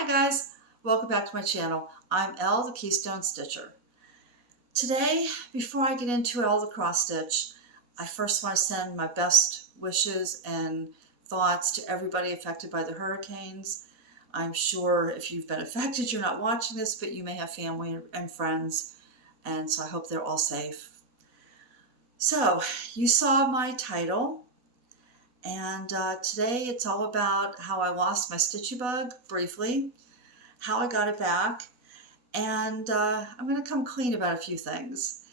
Hi guys, welcome back to my channel. I'm Elle, the Keystone Stitcher. Today, before I get into all the cross stitch, I first want to send my best wishes and thoughts to everybody affected by the hurricanes. I'm sure if you've been affected, you're not watching this, but you may have family and friends, and so I hope they're all safe. So, you saw my title, and today it's all about how I lost my stitchy bug, briefly, how I got it back, and I'm going to come clean about a few things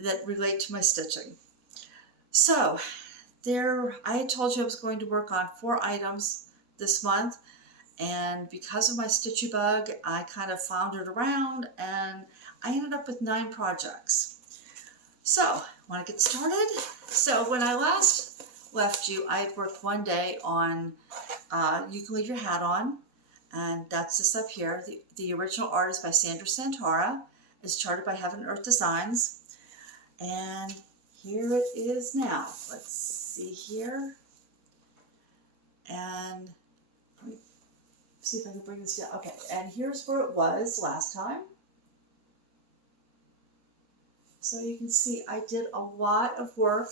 that relate to my stitching. So, I had told you I was going to work on 4 items this month, and because of my stitchy bug, I kind of floundered around, and I ended up with 9 projects. So, want to get started? So, when I last left you, I had worked one day on You Can Leave Your Hat On, and that's this up here. The original art is by Santara. It's charted by Heaven and Earth Designs, and here it is now. Let's see here, and let me see if I can bring this down. Okay, and here's where it was last time. So you can see I did a lot of work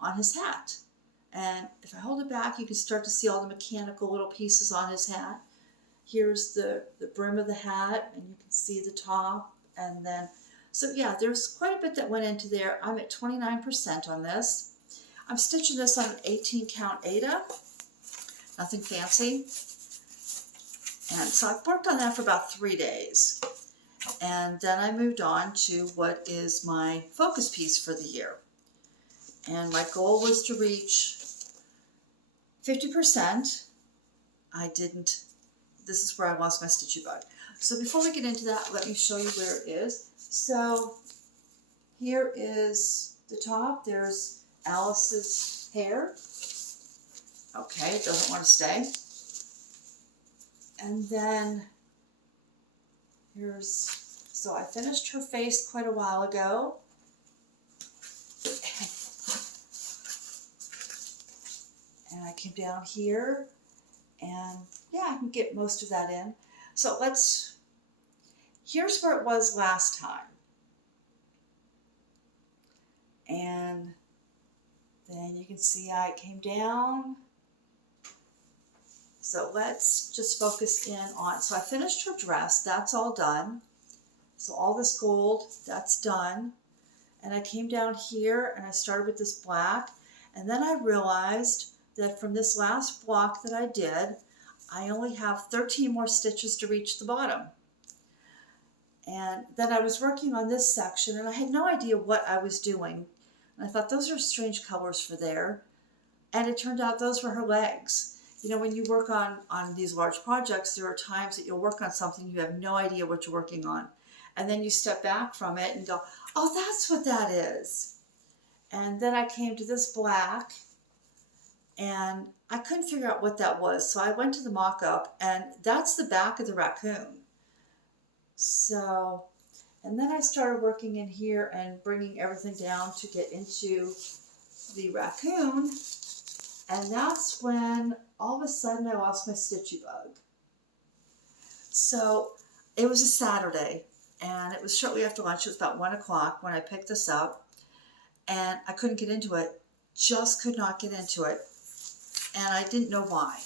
on his hat. And if I hold it back, you can start to see all the mechanical little pieces on his hat. Here's the brim of the hat, and you can see the top. And then, so yeah, there's quite a bit that went into there. I'm at 29% on this. I'm stitching this on an 18 count aida, nothing fancy. And so I've worked on that for about 3 days. And then I moved on to what is my focus piece for the year. And my goal was to reach 50%. I didn't. This is where I lost my stitchy bug. So before we get into that, let me show you where it is. So here is the top. There's Alice's hair. Okay, it doesn't want to stay. And then so I finished her face quite a while ago. And I came down here, and yeah, I can get most of that in. So here's where it was last time. And then you can see how it came down. So let's just focus in on, so I finished her dress, that's all done. So all this gold, that's done. And I came down here and I started with this black, and then I realized that from this last block that I did, I only have 13 more stitches to reach the bottom. And then I was working on this section, and I had no idea what I was doing. And I thought, those are strange colors for there. And it turned out those were her legs. You know, when you work on these large projects, there are times that you'll work on something, you have no idea what you're working on. And then you step back from it and go, oh, that's what that is. And then I came to this black, and I couldn't figure out what that was. So I went to the mock-up, and that's the back of the raccoon. So, and then I started working in here and bringing everything down to get into the raccoon. And that's when all of a sudden I lost my stitchy bug. So it was a Saturday, and it was shortly after lunch. It was about 1 o'clock when I picked this up, and I couldn't get into it. Just could not get into it. And I didn't know why.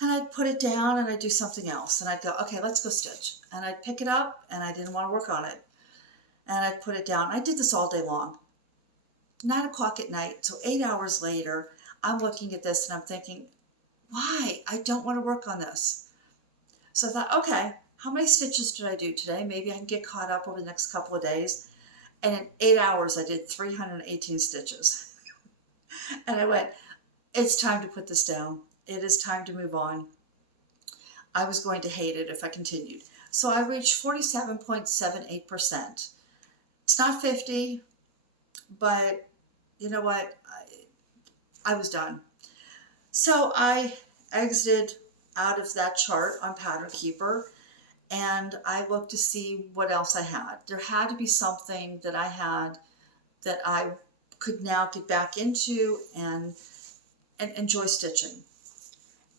And I'd put it down and I'd do something else. And I'd go, okay, let's go stitch. And I'd pick it up, and I didn't want to work on it. And I'd put it down. I did this all day long. 9 o'clock at night, so 8 hours later, I'm looking at this and I'm thinking, why? I don't want to work on this. So I thought, okay, how many stitches did I do today? Maybe I can get caught up over the next couple of days. And in 8 hours, I did 318 stitches. And I went, it's time to put this down. It is time to move on. I was going to hate it if I continued. So I reached 47.78%. It's not 50, but you know what? I was done. So I exited out of that chart on Pattern Keeper, and I looked to see what else I had. There had to be something that I had that I could now get back into and enjoy stitching.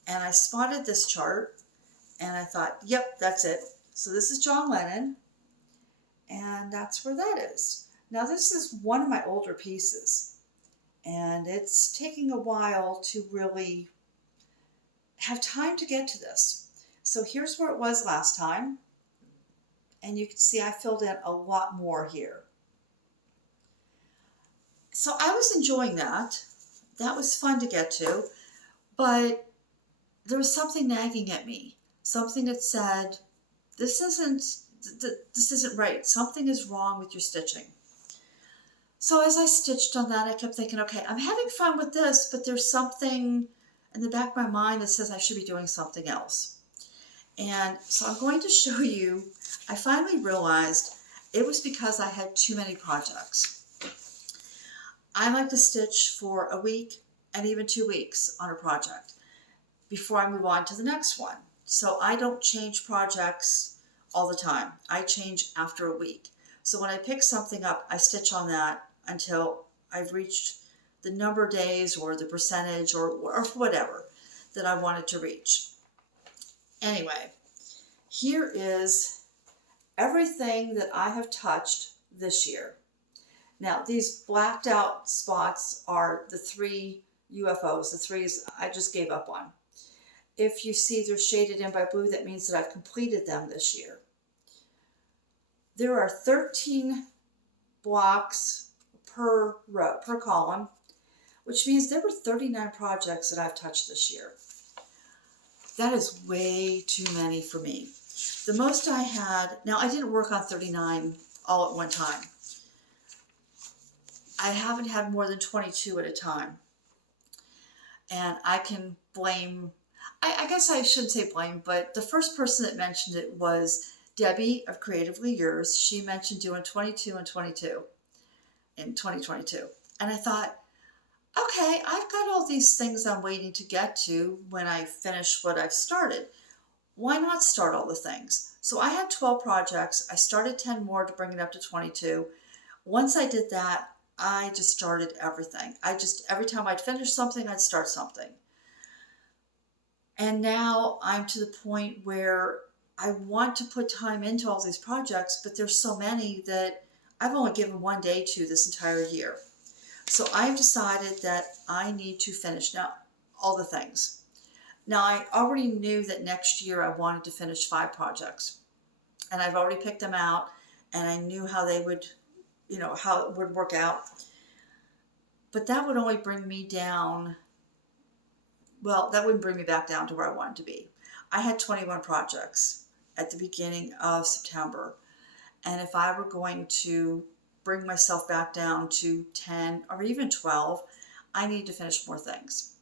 And I spotted this chart, And I thought, yep, that's it. So this is John Lennon, and that's where that is. Now this is one of my older pieces, and it's taking a while to really have time to get to this. So here's where it was last time, and you can see I filled in a lot more here. So I was enjoying that. That was fun to get to, but there was something nagging at me. Something that said, this isn't right. Something is wrong with your stitching. So as I stitched on that, I kept thinking, okay, I'm having fun with this, but there's something in the back of my mind that says I should be doing something else. And so I'm going to show you, I finally realized it was because I had too many projects. I like to stitch for a week and even 2 weeks on a project before I move on to the next one. So I don't change projects all the time. I change after a week. So when I pick something up, I stitch on that until I've reached the number of days or the percentage or whatever that I wanted to reach. Anyway, here is everything that I have touched this year. Now, these blacked out spots are the 3 UFOs, the 3s I just gave up on. If you see they're shaded in by blue, that means that I've completed them this year. There are 13 blocks per row, per column, which means there were 39 projects that I've touched this year. That is way too many for me. The most I had, now I didn't work on 39 all at one time. I haven't had more than 22 at a time. And I can blame, I guess I shouldn't say blame, but the first person that mentioned it was Debbie of Creatively Yours. She mentioned doing 22 and 22 in 2022. And I thought, okay, I've got all these things I'm waiting to get to when I finish what I've started. Why not start all the things? So I had 12 projects. I started 10 more to bring it up to 22. Once I did that, I just started everything. Every time I'd finish something, I'd start something. And now I'm to the point where I want to put time into all these projects, but there's so many that I've only given 1 day to this entire year. So I've decided that I need to finish now all the things. Now I already knew that next year I wanted to finish 5 projects, and I've already picked them out, and I knew how they would, how it would work out. But that would only bring me down, well, that wouldn't bring me back down to where I wanted to be. I had 21 projects at the beginning of September. And if I were going to bring myself back down to 10 or even 12, I need to finish more things.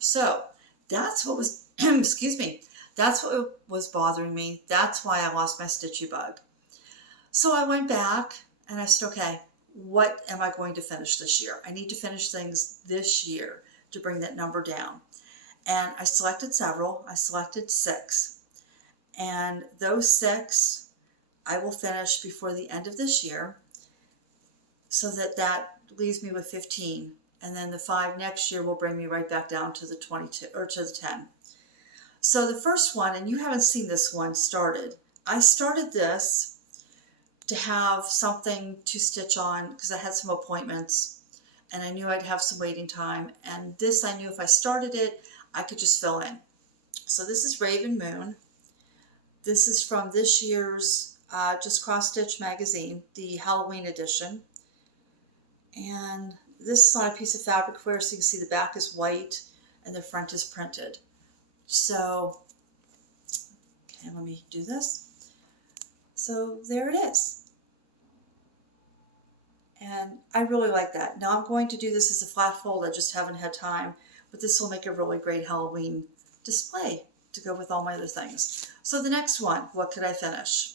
So that's what was, excuse me, that's what was bothering me. That's why I lost my stitchy bug. So I went back and I said, okay, what am I going to finish this year? I need to finish things this year to bring that number down. And I selected several. I selected 6. And those 6 I will finish before the end of this year, so that leaves me with 15. And then the 5 next year will bring me right back down to the 22 or to the 10. So the first one, and you haven't seen this one started, I started this to have something to stitch on because I had some appointments and I knew I'd have some waiting time. And this, I knew if I started it, I could just fill in. So this is Raven Moon. This is from this year's Just Cross Stitch magazine, the Halloween edition. And this is on a piece of fabric where, so you can see the back is white and the front is printed. So, okay, let me do this. So there it is. And I really like that. Now I'm going to do this as a flat fold. I just haven't had time, but this will make a really great Halloween display to go with all my other things. So the next one, what could I finish?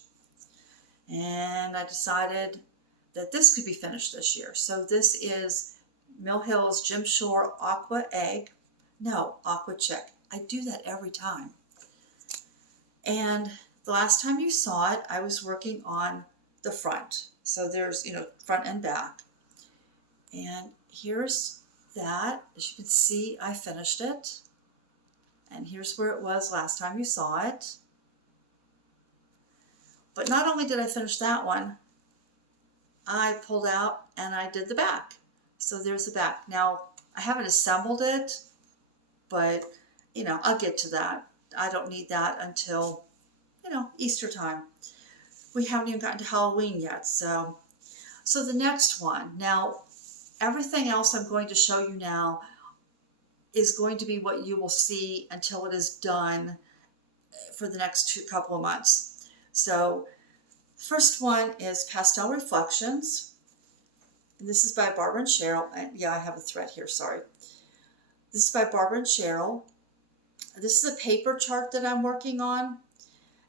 And I decided that this could be finished this year. So this is Mill Hill's Jim Shore Aqua Egg. No, Aqua Chick. I do that every time. And the last time you saw it, I was working on the front. So there's, front and back. And here's that. As you can see, I finished it. And here's where it was last time you saw it. But not only did I finish that one, I pulled out and I did the back. So there's the back. Now, I haven't assembled it, but, you know, I'll get to that. I don't need that until, you know, Easter time. We haven't even gotten to Halloween yet. So the next one. Now, everything else I'm going to show you now is going to be what you will see until it is done for the next couple of months. So first one is Pastel Reflections. And this is by Barbara and Cheryl. And yeah, I have a thread here, sorry. This is by Barbara and Cheryl. This is a paper chart that I'm working on.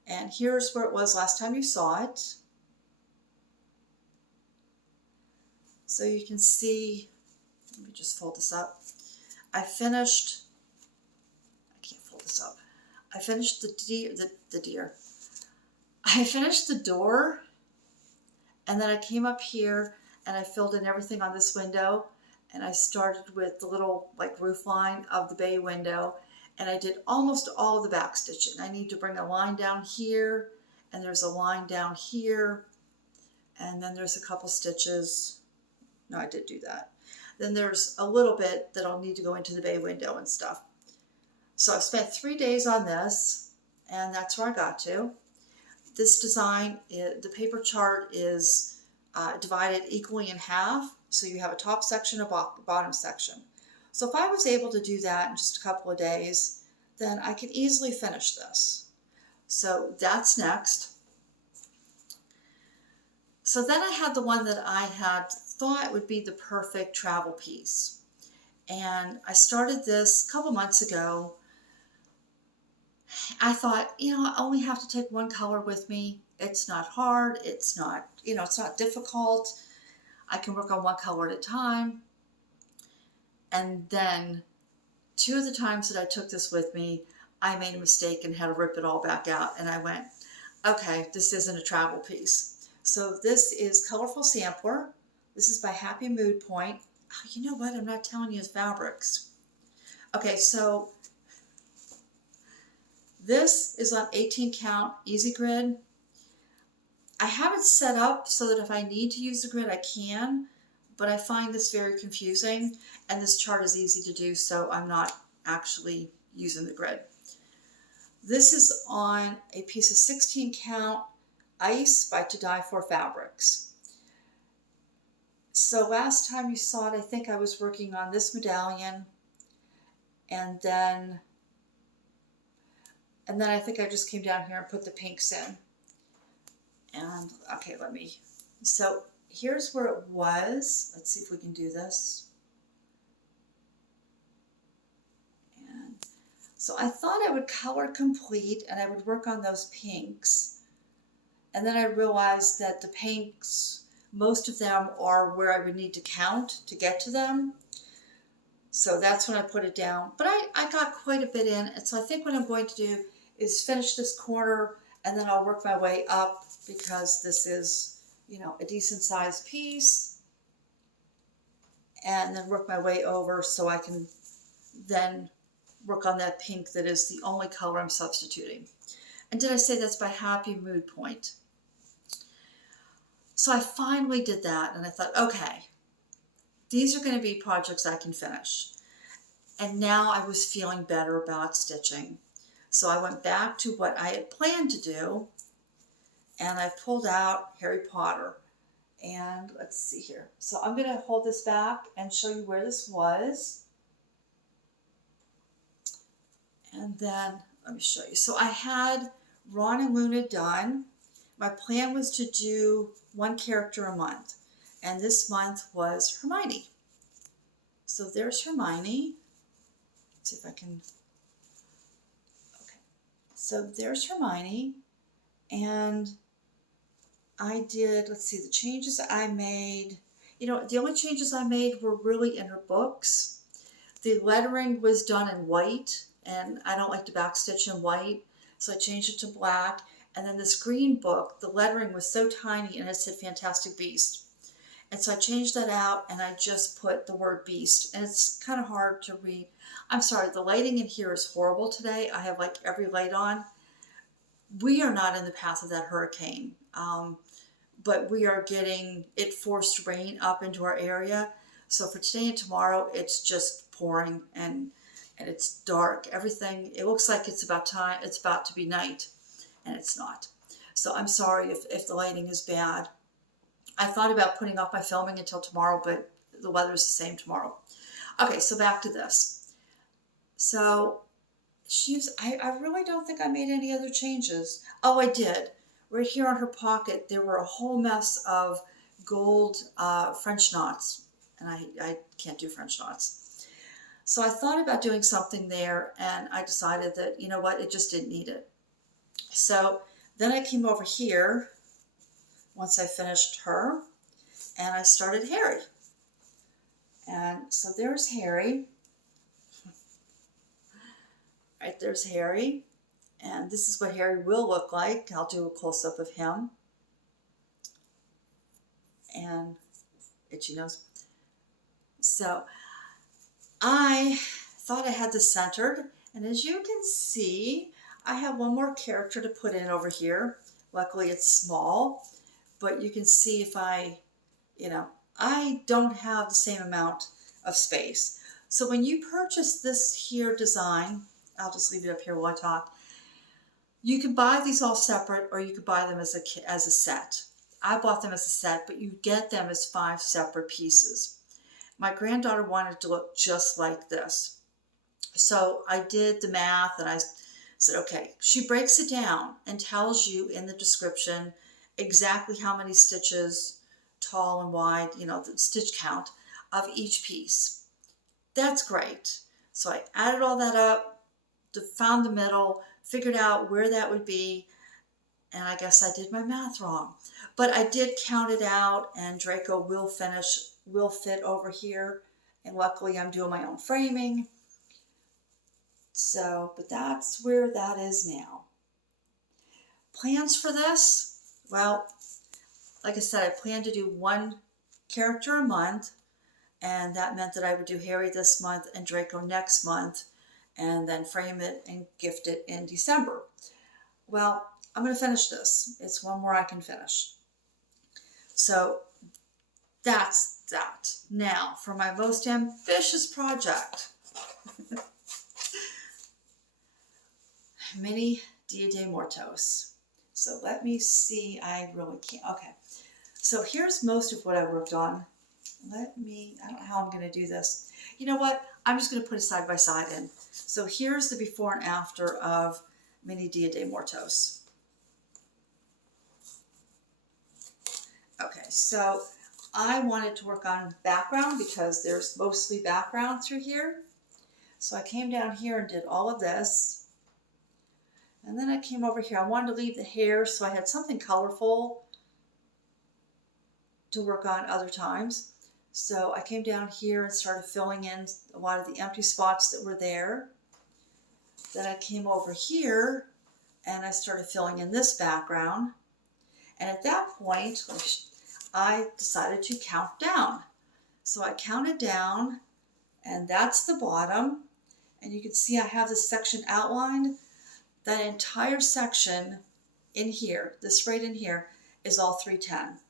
And here's where it was last time you saw it. So you can see, let me just fold this up. I can't fold this up. I finished the deer. I finished the door, and then I came up here and I filled in everything on this window, and I started with the little like roof line of the bay window, and I did almost all of the back stitching. I need to bring a line down here, and there's a line down here, and then there's a couple stitches. No, I did do that. Then there's a little bit that I'll need to go into the bay window and stuff. So I've spent 3 days on this, and that's where I got to. This design, the paper chart is divided equally in half. So you have a top section, a bottom section. So if I was able to do that in just a couple of days, then I could easily finish this. So that's next. So then I had the one that I had thought would be the perfect travel piece. And I started this a couple months ago. I thought, you know, I only have to take one color with me. It's not hard. It's not, you know, it's not difficult. I can work on one color at a time. And then 2 of the times that I took this with me, I made a mistake and had to rip it all back out. And I went, okay, this isn't a travel piece. So this is Colorful Sampler. This is by Happy Mood Point. Oh, you know what? I'm not telling you his fabrics. Okay, so this is on 18 count Easy Grid. I have it set up so that if I need to use the grid, I can, but I find this very confusing, and this chart is easy to do, so I'm not actually using the grid. This is on a piece of 16 count Ice by To Die For Fabrics. So last time you saw it, I think I was working on this medallion, and then I think I just came down here and put the pinks in. And okay, so here's where it was. Let's see if we can do this. And so I thought I would color complete and I would work on those pinks. And then I realized that the pinks, most of them are where I would need to count to get to them. So that's when I put it down. But I got quite a bit in. And so I think what I'm going to do is finish this corner, and then I'll work my way up, because this is, you know, a decent sized piece, and then work my way over so I can then work on that pink that is the only color I'm substituting. And did I say that's by Happy Mood Point? So I finally did that, and I thought, okay, these are going to be projects I can finish. And now I was feeling better about stitching. So I went back to what I had planned to do, and I pulled out Harry Potter. And let's see here. So I'm going to hold this back and show you where this was. And then let me show you. So I had Ron and Luna done. My plan was to do one character a month, and this month was Hermione. So there's Hermione. Let's see if I can. Okay. So there's Hermione, and I did, let's see, the changes I made. You know, the only changes I made were really in her books. The lettering was done in white, and I don't like to backstitch in white, so I changed it to black. And then this green book, the lettering was so tiny, and it said Fantastic Beast. And so I changed that out, and I just put the word Beast, and it's kind of hard to read. I'm sorry, the lighting in here is horrible today. I have like every light on. We are not in the path of that hurricane, but we are getting it forced rain up into our area. So for today and tomorrow, it's just pouring and it's dark. Everything, it looks like it's about to be night, and it's not. So I'm sorry if the lighting is bad. I thought about putting off my filming until tomorrow, but the weather's the same tomorrow. Okay, so back to this. So I really don't think I made any other changes. Oh, I did. Right here on her pocket, there were a whole mess of gold French knots, and I can't do French knots. So I thought about doing something there, and I decided that, you know what, it just didn't need it. So then I came over here once I finished her, and I started Harry. And so there's Harry. Right, there's Harry. And this is what Harry will look like. I'll do a close-up of him. And itchy nose. So I thought I had this centered. And as you can see, I have one more character to put in over here. Luckily it's small. But you can see if I don't have the same amount of space. So when you purchase this here design, I'll just leave it up here while I talk. You can buy these all separate, or you could buy them as a set. I bought them as a set, but you get them as 5 separate pieces. My granddaughter wanted to look just like this. So I did the math and I said, okay, she breaks it down and tells you in the description exactly how many stitches, tall and wide, the stitch count of each piece. That's great. So I added all that up, found the middle, figured out where that would be, and I guess I did my math wrong. But I did count it out, and Draco will fit over here, and luckily I'm doing my own framing. So, but that's where that is now. Plans for this? Well, like I said, I plan to do 1 character a month, and that meant that I would do Harry this month and Draco next month, and then frame it and gift it in December. Well, I'm going to finish this. It's one more I can finish. So that's that. Now, for my most ambitious project. Mini Dia de Muertos. So let me see. I really can't. Okay. So here's most of what I worked on. I don't know how I'm going to do this. You know what? I'm just going to put a side by side in. So here's the before and after of Mini Dia de Muertos. Okay, so I wanted to work on background because there's mostly background through here. So I came down here and did all of this. And then I came over here. I wanted to leave the hair, so I had something colorful to work on other times. So I came down here and started filling in a lot of the empty spots that were there. Then I came over here and I started filling in this background. And at that point, I decided to count down. So I counted down, and that's the bottom. And you can see I have this section outlined. That entire section in here, this right in here, is all 310.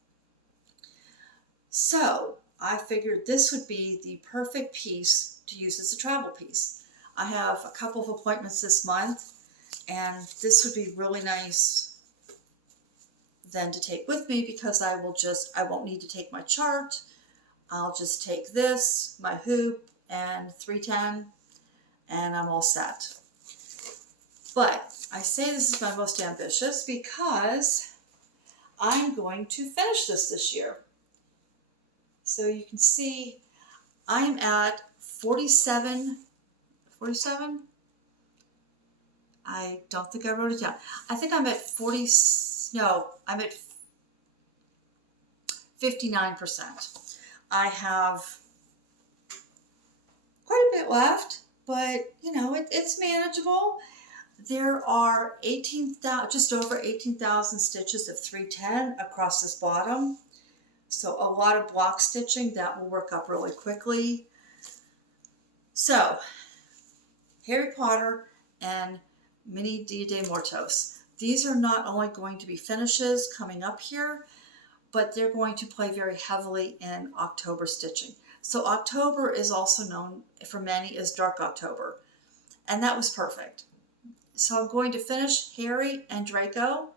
So I figured this would be the perfect piece to use as a travel piece. I have a couple of appointments this month, and this would be really nice then to take with me because I won't need to take my chart. I'll just take this, my hoop, and 310, and I'm all set. But I say this is my most ambitious because I'm going to finish this year. So you can see I'm at 47. I don't think I wrote it down. I think I'm at 40, no, I'm at 59%. I have quite a bit left, but it's manageable. There are just over 18,000 stitches of 310 across this bottom. So a lot of block stitching that will work up really quickly. So Harry Potter and Mini Dia de Muertos. These are not only going to be finishes coming up here, but they're going to play very heavily in October stitching. So October is also known for many as Dark October, and that was perfect. So I'm going to finish Harry and Draco,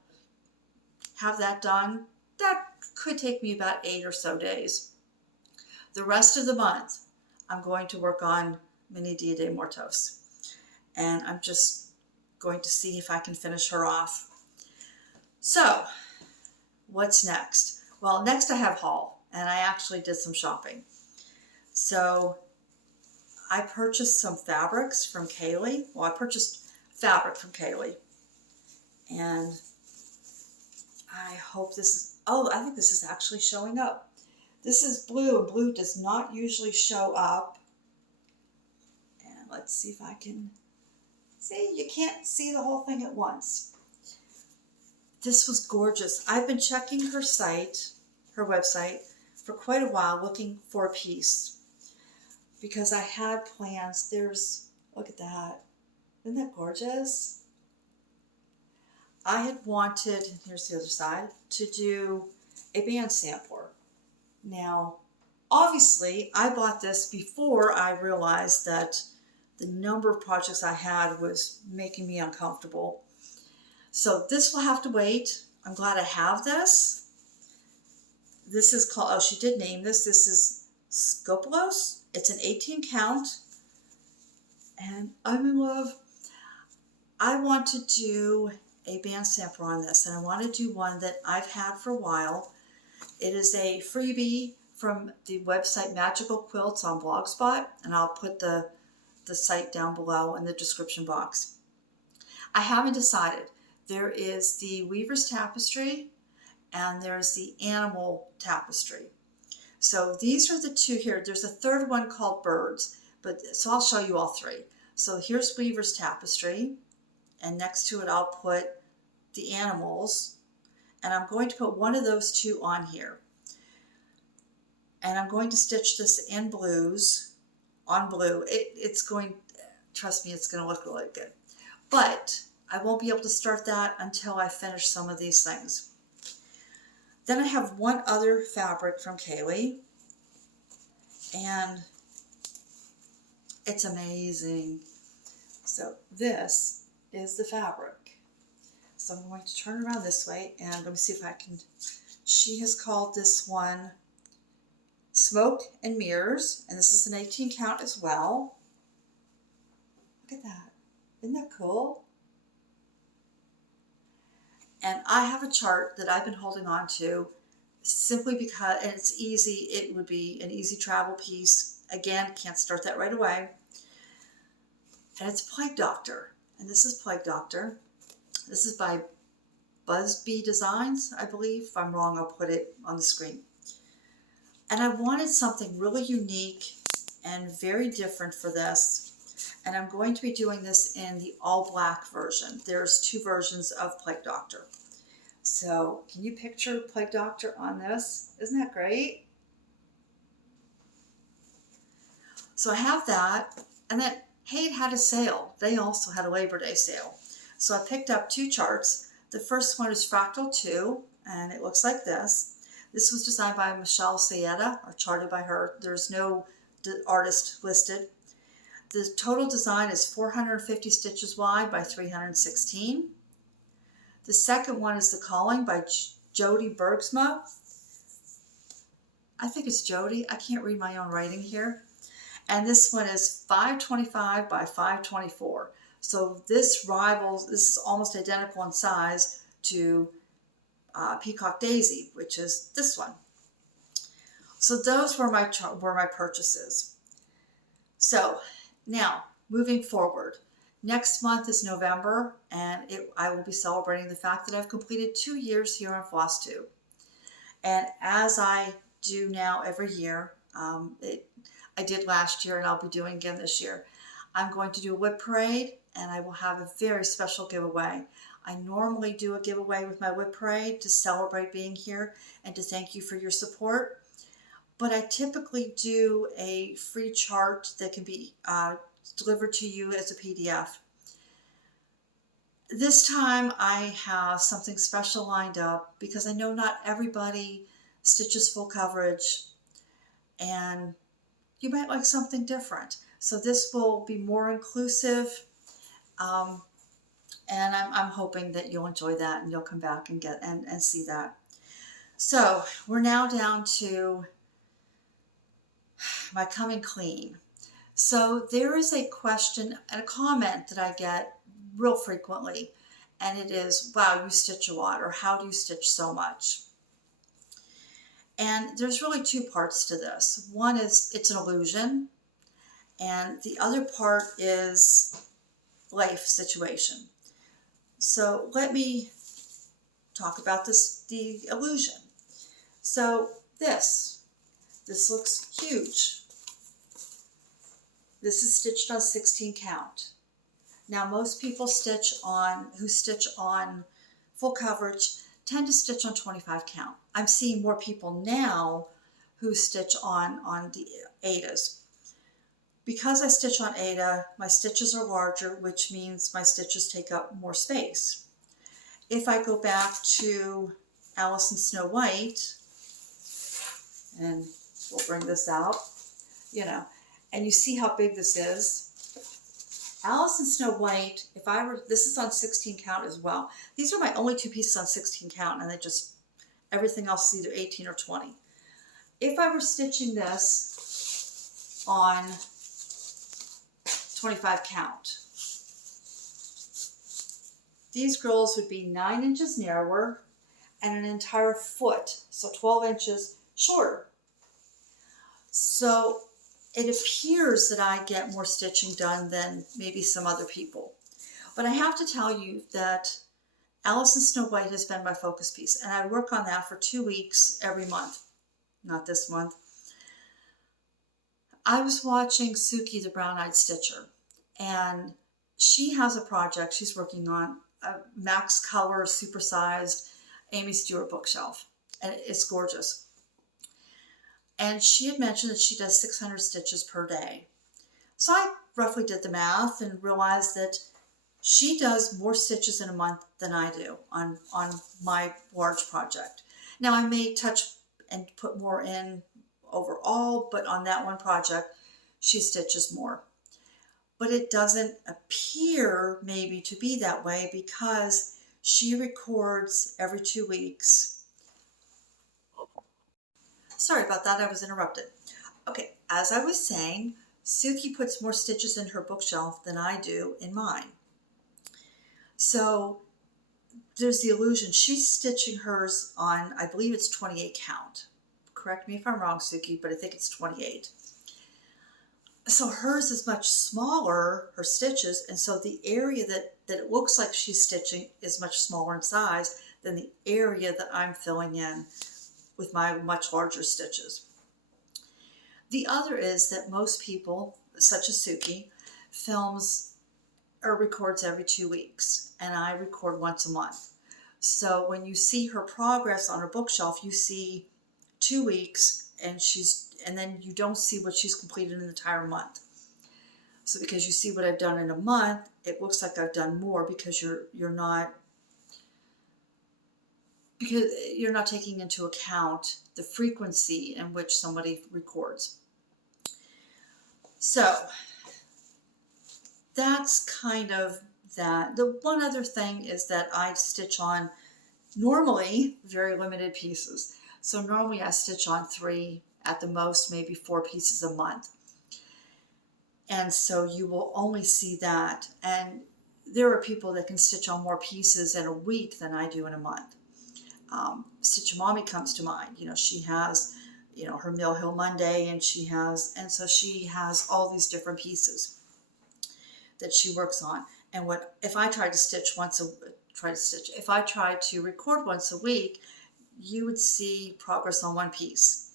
have that done. That could take me about 8 or so days. The rest of the month, I'm going to work on Mini Dia de Muertos, and I'm just going to see if I can finish her off. So, what's next? Well, next I have haul, and I actually did some shopping. So, I purchased some fabrics from Kaylee. Well, I purchased fabric from Kaylee, and I hope this is, oh, I think this is actually showing up. This is blue, and blue does not usually show up. And let's see if I can, see, you can't see the whole thing at once. This was gorgeous. I've been checking her site, her website, for quite a while looking for a piece because I had plans. There's, look at that. Isn't that gorgeous? I had wanted, here's the other side, to do a band sampler. Now, obviously, I bought this before I realized that the number of projects I had was making me uncomfortable. So this will have to wait. I'm glad I have this. This is called, oh, she did name this. This is Scopolos. It's an 18 count. And I'm in love. I want to do a band sampler on this, and I want to do one that I've had for a while. It is a freebie from the website Magical Quilts on Blogspot, and I'll put the site down below in the description box. I haven't decided. There is the Weaver's Tapestry, and there's the Animal Tapestry. So these are the two here. There's a third one called Birds, but so I'll show you all three. So here's Weaver's Tapestry, and next to it I'll put the animals, and I'm going to put one of those two on here. And I'm going to stitch this in blues, on blue. It's going, trust me, it's going to look really good. But I won't be able to start that until I finish some of these things. Then I have one other fabric from Kaylee, and it's amazing. So this is the fabric. So I'm going to turn around this way, and let me see if I can, she has called this one Smoke and Mirrors, and this is an 18 count as well. Look at that. Isn't that cool? And I have a chart that I've been holding on to simply because, and it's easy, it would be an easy travel piece. Again, can't start that right away. And it's Plague Doctor, and this is Plague Doctor. This is by Busby Designs, I believe. If I'm wrong, I'll put it on the screen. And I wanted something really unique and very different for this. And I'm going to be doing this in the all black version. There's two versions of Plague Doctor. So can you picture Plague Doctor on this? Isn't that great? So I have that. And then Haid had a sale. They also had a Labor Day sale. So I picked up two charts. The first one is Fractal 2, and it looks like this. This was designed by Michelle Sayeda, or charted by her. There's no artist listed. The total design is 450 stitches wide by 316. The second one is The Calling by Jody Bergsma. I think it's Jody. I can't read my own writing here. And this one is 525 by 524. So this rivals, this is almost identical in size to Peacock Daisy, which is this one. So those were my purchases. So now, moving forward, next month is November, and I will be celebrating the fact that I've completed 2 years here on Flosstube. And as I do now every year, I did last year and I'll be doing again this year, I'm going to do a whip parade, and I will have a very special giveaway. I normally do a giveaway with my whip parade to celebrate being here and to thank you for your support. But I typically do a free chart that can be delivered to you as a PDF. This time I have something special lined up because I know not everybody stitches full coverage, and you might like something different. So this will be more inclusive, um, and I'm hoping that you'll enjoy that and you'll come back and get and see that. So we're now down to my coming clean. So there is a question and a comment that I get real frequently, and it is, wow, you stitch a lot, or how do you stitch so much? And there's really two parts to this. One is it's an illusion, and the other part is life situation. So let me talk about the illusion. So this looks huge. This is stitched on 16 count. Now most people who stitch on full coverage tend to stitch on 25 count. I'm seeing more people now who stitch on the aidas. Because I stitch on aida, my stitches are larger, which means my stitches take up more space. If I go back to Alice in Snow White, and we'll bring this out, and you see how big this is. Alice in Snow White, this is on 16 count as well. These are my only two pieces on 16 count, and everything else is either 18 or 20. If I were stitching this on 25 count, these girls would be 9 inches narrower and an entire foot, so 12 inches shorter. So it appears that I get more stitching done than maybe some other people. But I have to tell you that Alice in Snow White has been my focus piece, and I work on that for 2 weeks every month. Not this month. I was watching Suki, the Brown-Eyed Stitcher, and she has a project she's working on, a max color, supersized Amy Stewart bookshelf, and it's gorgeous. And she had mentioned that she does 600 stitches per day. So I roughly did the math and realized that she does more stitches in a month than I do on my large project. Now I may touch and put more in overall, but on that one project, she stitches more. But it doesn't appear maybe to be that way because she records every 2 weeks. Sorry about that, I was interrupted. Okay, as I was saying, Suki puts more stitches in her bookshelf than I do in mine. So there's the illusion. She's stitching hers on, I believe it's 28 count. Correct me if I'm wrong, Suki, but I think it's 28. So hers is much smaller, her stitches, and so the area that it looks like she's stitching is much smaller in size than the area that I'm filling in with my much larger stitches. The other is that most people, such as Suki, films or records every 2 weeks, and I record once a month. So when you see her progress on her bookshelf, you see 2 weeks, and then you don't see what she's completed in an entire month. So because you see what I've done in a month, it looks like I've done more because you're not taking into account the frequency in which somebody records. So that's kind of that. The one other thing is that I stitch on normally very limited pieces. So normally I stitch on 3, at the most maybe 4 pieces a month. And so you will only see that. And there are people that can stitch on more pieces in a week than I do in a month. Stitch Mommy comes to mind. She has, her Mill Hill Monday, and so she has all these different pieces that she works on. And if I tried to record once a week, you would see progress on one piece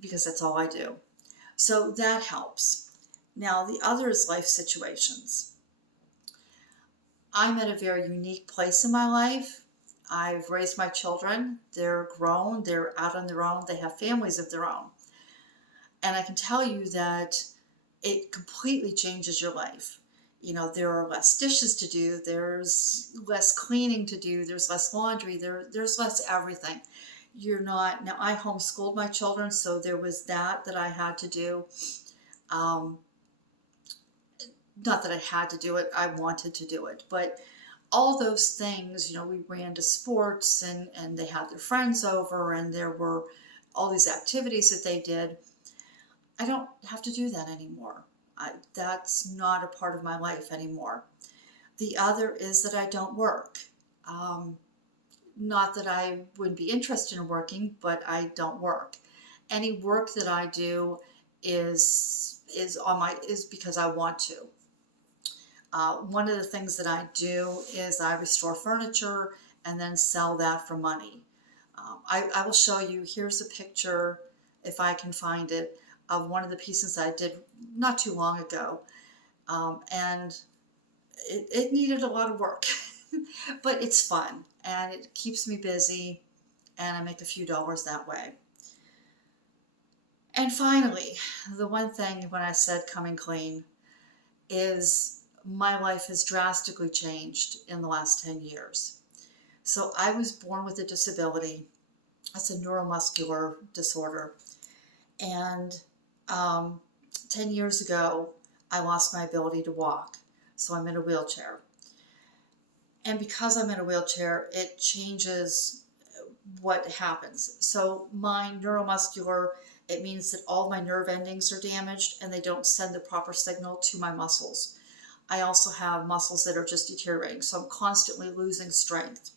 because that's all I do. So that helps. Now the other is life situations. I'm at a very unique place in my life. I've raised my children. They're grown. They're out on their own. They have families of their own. And I can tell you that it completely changes your life. You know, there are less dishes to do, there's less cleaning to do, there's less laundry, there's less everything. You're not, now I homeschooled my children, so there was that I had to do. Um, Not that I had to do it, I wanted to do it, but all those things, you know, we ran to sports and they had their friends over and there were all these activities that they did. I don't have to do that anymore. That's not a part of my life anymore. The other is that I don't work. Um, Not that I wouldn't be interested in working, but I don't work. Any work that I do is because I want to. One of the things that I do is I restore furniture and then sell that for money. I will show you, here's a picture, if I can find it, of one of the pieces I did not too long ago. And it needed a lot of work, but it's fun and it keeps me busy and I make a few dollars that way. And finally, the one thing when I said coming clean is my life has drastically changed in the last 10 years. So I was born with a disability. It's a neuromuscular disorder. And 10 years ago, I lost my ability to walk. So I'm in a wheelchair. And because I'm in a wheelchair, it changes what happens. So my neuromuscular, it means that all my nerve endings are damaged and they don't send the proper signal to my muscles. I also have muscles that are just deteriorating, so I'm constantly losing strength.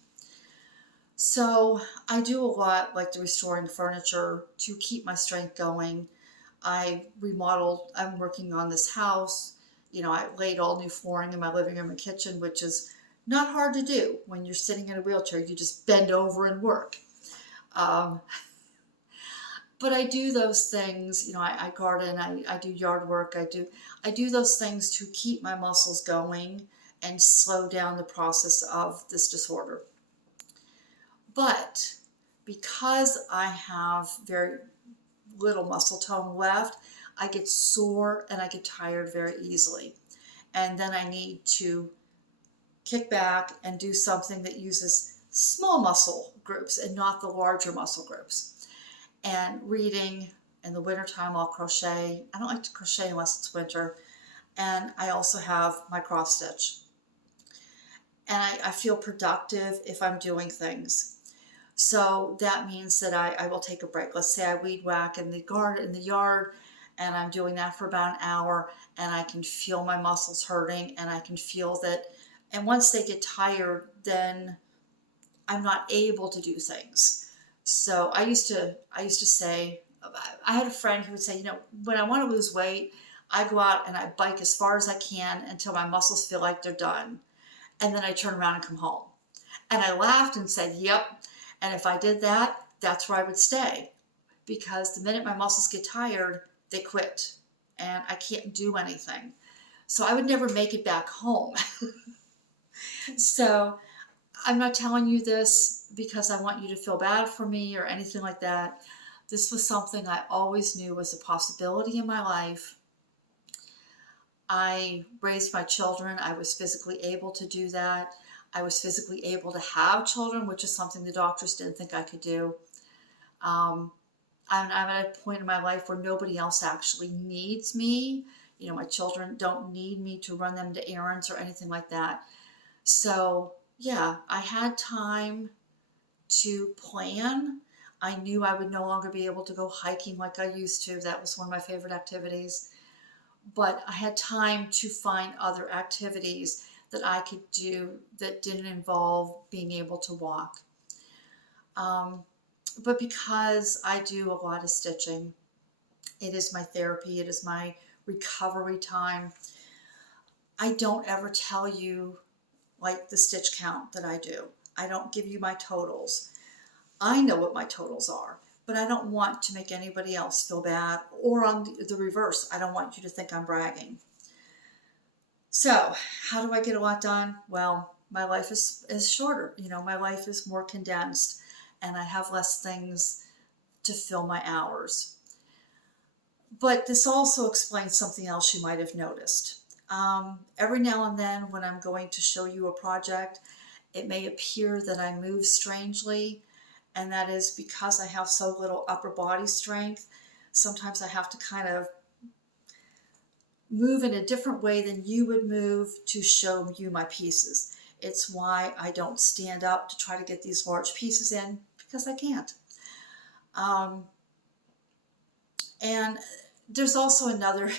So I do a lot like the restoring furniture to keep my strength going. I remodeled, I'm working on this house. You know, I laid all new flooring in my living room and kitchen, which is not hard to do when you're sitting in a wheelchair. You just bend over and work. But I do those things, you know, I garden, I do yard work, I do those things to keep my muscles going and slow down the process of this disorder. But because I have very little muscle tone left, I get sore and I get tired very easily. And then I need to kick back and do something that uses small muscle groups and not the larger muscle groups. And reading, in the wintertime I'll crochet. I don't like to crochet unless it's winter. And I also have my cross stitch. And I feel productive if I'm doing things. So that means that I will take a break. Let's say I weed whack in the garden, in the yard, and I'm doing that for about an hour and I can feel my muscles hurting and I can feel that, and once they get tired, then I'm not able to do things. So I used to say, I had a friend who would say, you know, when I want to lose weight, I go out and I bike as far as I can until my muscles feel like they're done. And then I turn around and come home. And I laughed and said, yep. And if I did that, that's where I would stay. Because the minute my muscles get tired, they quit. And I can't do anything. So I would never make it back home. So I'm not telling you this because I want you to feel bad for me or anything like that. This was something I always knew was a possibility in my life. I raised my children. I was physically able to do that. I was physically able to have children, which is something the doctors didn't think I could do. I'm at a point in my life where nobody else actually needs me. You know, my children don't need me to run them to errands or anything like that. So yeah, I had time to plan. I knew I would no longer be able to go hiking like I used to. That was one of my favorite activities. But I had time to find other activities that I could do that didn't involve being able to walk. But because I do a lot of stitching, it is my therapy, it is my recovery time. I don't ever tell you like the stitch count that I do. I don't give you my totals. I know what my totals are, but I don't want to make anybody else feel bad, or on the reverse, I don't want you to think I'm bragging. So how do I get a lot done? Well, my life is shorter. You know, my life is more condensed and I have less things to fill my hours. But this also explains something else you might have noticed. Every now and then when I'm going to show you a project, it may appear that I move strangely, and that is because I have so little upper body strength. Sometimes I have to kind of move in a different way than you would move to show you my pieces. It's why I don't stand up to try to get these large pieces in, because I can't. And there's also another,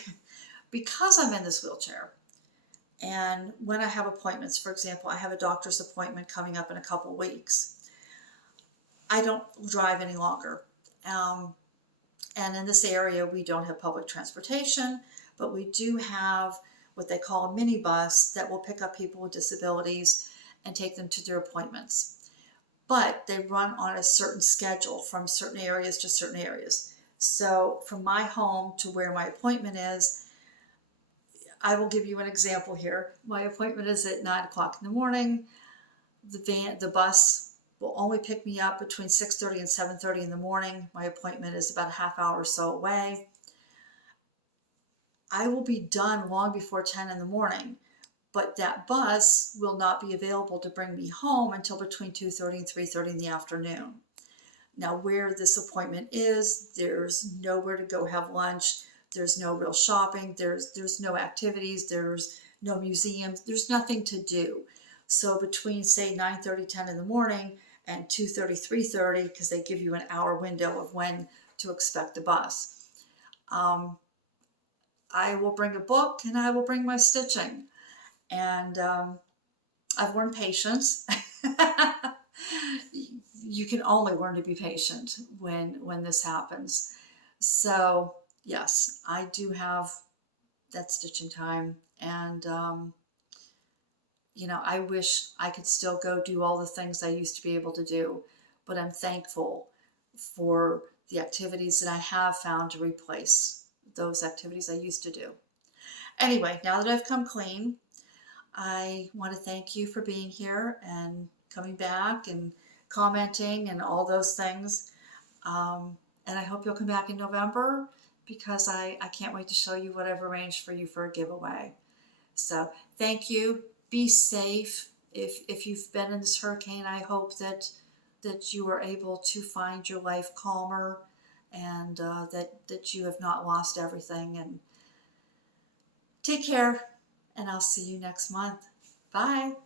because I'm in this wheelchair, and when I have appointments, for example, I have a doctor's appointment coming up in a couple weeks, I don't drive any longer. And in this area, we don't have public transportation, but we do have what they call a minibus that will pick up people with disabilities and take them to their appointments. But they run on a certain schedule from certain areas to certain areas. So from my home to where my appointment is, I will give you an example here. My appointment is at 9 o'clock in the morning. The bus will only pick me up between 6:30 and 7:30 in the morning. My appointment is about a half hour or so away. I will be done long before 10 in the morning, but that bus will not be available to bring me home until between 2:30 and 3:30 in the afternoon. Now, where this appointment is, there's nowhere to go have lunch. There's no real shopping. There's no activities. There's no museums. There's nothing to do. So between, say, 9:30, 10 in the morning and 2:30, 3:30, because they give you an hour window of when to expect the bus, I will bring a book and I will bring my stitching. And I've learned patience. You can only learn to be patient when this happens. So yes, I do have that stitching time, and I wish I could still go do all the things I used to be able to do, but I'm thankful for the activities that I have found to replace those activities I used to do. Anyway, now that I've come clean, I want to thank you for being here and coming back and commenting and all those things. And I hope you'll come back in November, because I can't wait to show you what I've arranged for you for a giveaway. So thank you. Be safe. If you've been in this hurricane, I hope that you are able to find your life calmer, and that you have not lost everything. And take care, and I'll see you next month. Bye.